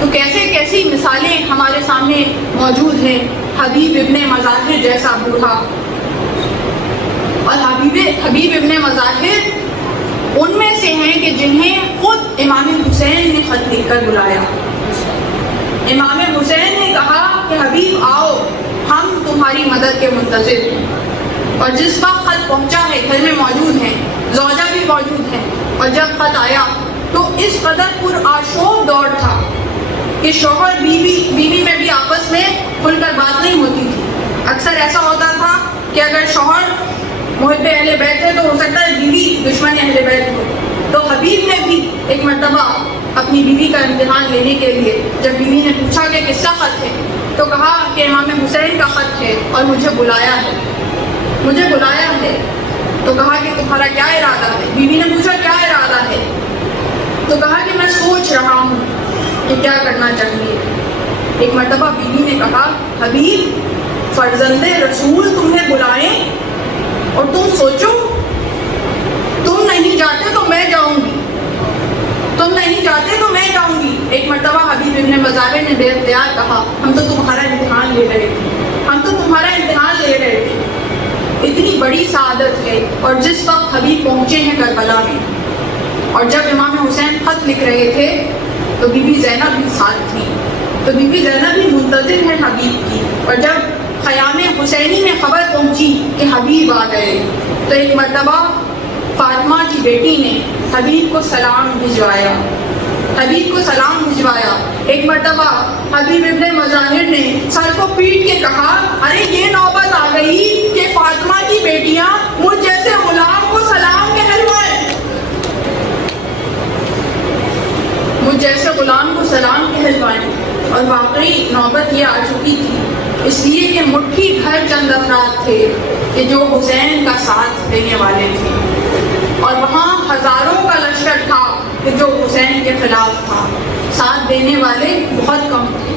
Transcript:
تو کیسے کیسی مثالیں ہمارے سامنے موجود ہیں. حبیب ابن مظاہر جیسا بوڑھا، اور حبیب ابن مظاہر ان میں سے ہیں کہ جنہیں خود امام حسین نے خط لکھ کر بلایا. امام حسین نے کہا کہ حبیب آؤ، ہم تمہاری مدد کے منتظر ہیں. اور جس وقت خط پہنچا ہے، گھر میں موجود ہیں، زوجہ بھی موجود ہیں، اور جب خط آیا تو اس قدر پرآشوب دور تھا کہ شوہر بیوی میں بھی آپس میں کھل کر بات نہیں ہوتی تھی. اکثر ایسا ہوتا تھا کہ اگر شوہر محب اہل بیت ہے تو ہو سکتا ہے بیوی دشمن اہل بیت ہو. تو حبیب نے بھی ایک مرتبہ اپنی بیوی کا امتحان لینے کے لیے جب بیوی نے پوچھا کہ کس کا خط ہے تو کہا کہ امام حسین کا خط ہے اور مجھے بلایا ہے. تو کہا کہ تمہارا کیا ارادہ ہے؟ بیوی نے پوچھا کیا ارادہ ہے؟ تو کہا کہ میں سوچ رہا ہوں کہ کیا کرنا چاہیے. ایک مرتبہ بیوی نے کہا حبیب، فرزند رسول تمہیں بلائیں اور تم سوچو. تم نہیں جاتے تو میں جاؤں گی، تم نہیں جاتے تو میں جاؤں گی. ایک مرتبہ حبیب ابن مظاہر نے بے اختیار کہا ہم تو تمہارا امتحان لے رہے تھے. اتنی بڑی سعادت ہے. اور جس وقت حبیب پہنچے ہیں کربلا میں، اور جب امام حسین خط لکھ رہے تھے تو بی بی زینب بھی ساتھ تھی. تو بی بی زینب بھی منتظر ہے حبیب کی. اور جب خیام حسینی میں خبر پہنچی کہ حبیب آ گئے تو ایک مرتبہ فاطمہ کی بیٹی نے حبیب کو سلام بھجوایا. ایک مرتبہ حبیب ابن مظاہر نے سر کو پیٹ کے کہا ارے یہ نوبت آ گئی کہ فاطمہ کی بیٹیاں مجھ جیسے غلام کو سلام کہلوائیں. اور واقعی نوبت یہ آ چکی تھی، اس لیے کہ مٹھی بھر چند افراد تھے کہ جو حسین کا ساتھ دینے والے تھے، اور وہاں ہزاروں کا لشکر تھا کہ جو حسین کے خلاف تھا. ساتھ دینے والے بہت کم تھے.